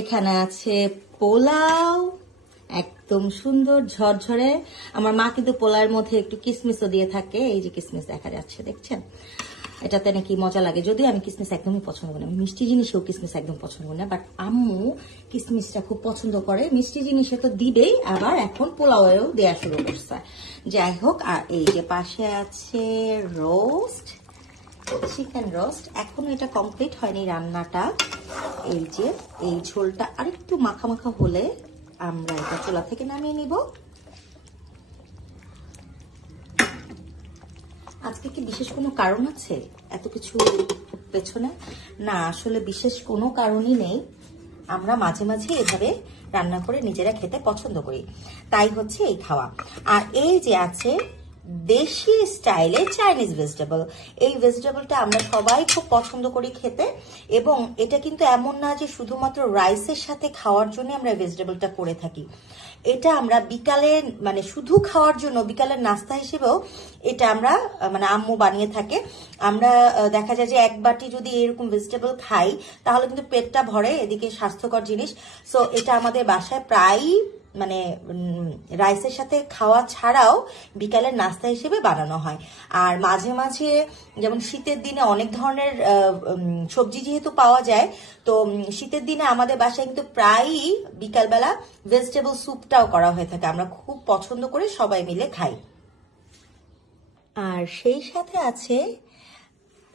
এখানে আছে পোলাও, একদম সুন্দর ঝরঝরে। আমার মা কিন্তু পোলাওর মধ্যে একটু কিসমিসও দিয়ে থাকে, এই যে কিসমিস দেখা যাচ্ছে, দেখছেন? এটাতে নাকি মজা লাগে, যদিও আমি কিসমিস একদমই পছন্দ করি না, আমি মিষ্টি জিনিসেও কিসমিস একদম পছন্দ করি না, বাট আম্মু কিসমিসটা খুব পছন্দ করে। মিষ্টি জিনিসে তো দিবেই, আবার এখন পোলাওয়েও দেয়া শুরু করছে। যাই হোক, আর এই যে পাশে আছে রোস্ট, চিকেন রোস্ট। এখনো এটা কমপ্লিট হয়নি রান্নাটা। এই যে এই ঝোলটা আরেকটু মাখা মাখা হলে আমরা এটা চুলা থেকে নামিয়ে নিব। আজকে কি বিশেষ কোনো কারণ আছে এত কিছু পেছনে? না, আসলে বিশেষ কোনো কারণই নেই। আমরা মাঝে মাঝে এভাবে রান্না করে নিজেরা খেতে পছন্দ করি, তাই হচ্ছে এই খাওয়া। আর এই যে আছে দেশি স্টাইলে চাইনিজ ভেজিটেবল। এই ভেজিটেবলটা আমরা সবাই খুব পছন্দ করি খেতে, এবং এটা কিন্তু এমন না যে শুধুমাত্র রাইসের সাথে খাওয়ার জন্য আমরা ভেজিটেবলটা করে থাকি। এটা আমরা বিকালে মানে শুধু খাওয়ার জন্য বিকালের নাস্তা হিসেবেও এটা আমরা মানে আম্মু বানিয়ে থাকে। আমরা দেখা যায় যে এক বাটি যদি এরকম ভেজিটেবল খাই তাহলে কিন্তু পেটটা ভরে, এদিকে স্বাস্থ্যকর জিনিস। সো এটা আমাদের বাসায় প্রায়ই মানে রাইসের সাথে খাওয়া ছাড়াও বিকালের নাস্তা হিসেবে বানানো হয়। আর মাঝে মাঝে যেমন শীতের দিনে অনেক ধরনের সবজি যেহেতু পাওয়া যায়, তো শীতের দিনে আমাদের বাসায় কিন্তু প্রায়ই বিকালবেলা ভেজিটেবল স্যুপটাও করা হয়ে থাকে, আমরা খুব পছন্দ করে সবাই মিলে খাই। আর সেই সাথে আছে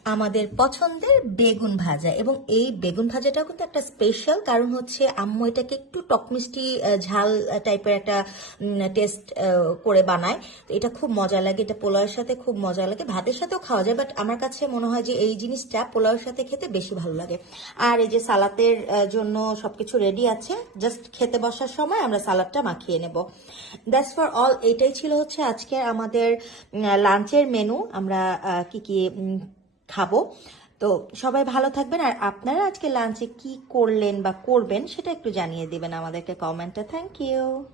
আমাদের পছন্দের বেগুন ভাজা, এবং এই বেগুন ভাজাটাও কিন্তু একটা স্পেশাল, কারণ হচ্ছে আম্মু এটাকে একটু টক মিষ্টি ঝাল টাইপের একটা টেস্ট করে বানায়। তো এটা খুব মজা লাগে, এটা পোলাওয়ের সাথে খুব মজা লাগে, ভাতের সাথেও খাওয়া যায়, বাট আমার কাছে মনে হয় যে এই জিনিসটা পোলাওয়ের সাথে খেতে বেশি ভালো লাগে। আর এই যে সালাতের জন্য সবকিছু রেডি আছে, জাস্ট খেতে বসার সময় আমরা সালাদটা মাখিয়ে নেব। That's for all. এইটাই ছিল হচ্ছে আজকে আমাদের লাঞ্চের মেনু, আমরা কি কি খাবো। তো সবাই ভালো থাকবেন, আর আপনারা আজকে লাঞ্চে কি করলেন বা করবেন সেটা একটু জানিয়ে দিবেন আমাদেরকে কমেন্টে। Thank you.